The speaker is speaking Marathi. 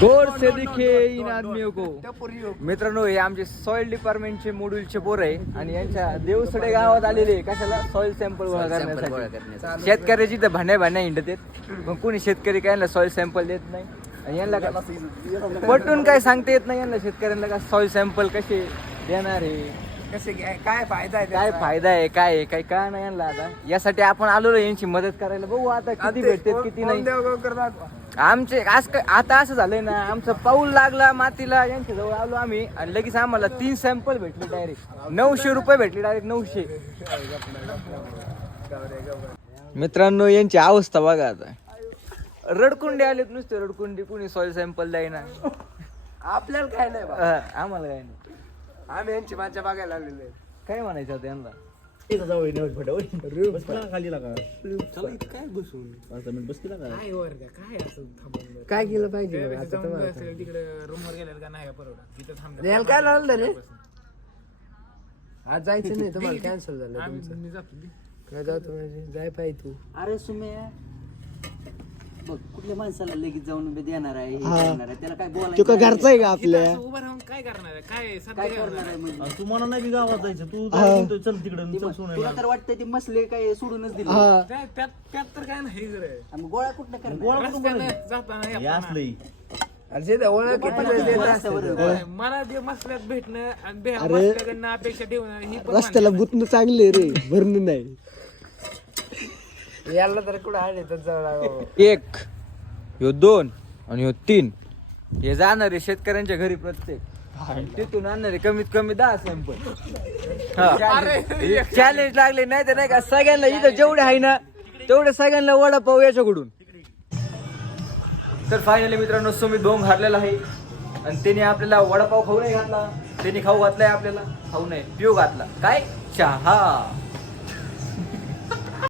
गौर से दिखे इन आदमियों को. मित्रांनो हे आमचे सॉइल डिपार्टमेंटचे मॉड्यूलचे पोर आहे आणि यांच्या देवसडे गावात आलेले कशाला सॉइल सॅम्पल गोळा करण्यासाठी. शेतकऱ्याची तर भांड्या हिंडत आहेत पण कोणी शेतकरी काय सॉइल सॅम्पल देत नाही आणि यांना पटून काय सांगता येत नाही यांना शेतकऱ्यांना का सॉइल सॅम्पल कसे देणार आहे, कसे काय फायदा आहे काय फायदा आहे, काय आहे, काय का नाही यांना. आता यासाठी आपण आलो यांची मदत करायला. बघू आता किती भेटते किती नाही. आमचे आता असं झालंय ना, आमचं पाऊल लागला मातीला यांच्या जवळ आलो आम्ही आणि लगेच आम्हाला 3 सॅम्पल भेटले डायरेक्ट. 900 रुपये भेटले डायरेक्ट 900. मित्रांनो यांची अवस्था बघा आता. रडकुंडे आलेत नुसते रडकुंडी. कुणी सॉइल सॅम्पल द्यायना. आपल्याला काय नाही बा. आम्हाला काय नाही. आम्ही यांची माझ्या बघायला लागलेले. काय म्हणायचं आता यांना. काय केलं पाहिजे आता तुम्हाला काय लागलं रे. आज जायचं नाही तुम्हाला. कॅन्सल झालं काय. जातो म्हणजे जाय पाहिजे तू. अरे सुमे बघ कुठल्या माणसाला लगेच जाऊन देणार आहे, हे करणार आहे, त्याला काय बोलायचं घरचा आहे का आपल्या. उभं राहून काय करणार आहे, काय काय करणार आहे म्हणजे तू मला नाही गावात जायचं. तू चल तिकडे तुला तर वाटतं ते मसले काय सोडूनच दिले. त्यात तर काय नाही रे. आणि गोळा कुठं करणार जाताना अरे ते ओळख किती देत असतं. मला जे मसल्यात भेटणं आणि मसल्याकडनं अपेक्षा ठेवणं ही पण रस्त्याला बुतणं चांगले रे, भरणं नाही. याला तर कुठं आले तर जाऊ. 1 ह्यो 2 आणि ह्यो 3 हे जाणार आहे शेतकऱ्यांच्या घरी प्रत्येक. आणि तिथून आणणार आहे कमीत कमी 10 सॅम्पल. चॅलेंज लागले नाही तर नाही का सगळ्यांना इथं जेवढे आहे ना तेवढे सगळ्यांना वडापाव याच्याकडून. तर फायनली मित्रांनो सुमित भोंग हारलेला आहे आणि त्याने आपल्याला वडापाव खाऊ नाही घातला. त्याने खाऊ घातलाय आपल्याला खाऊ नाही पिऊ घातला. काय चहा.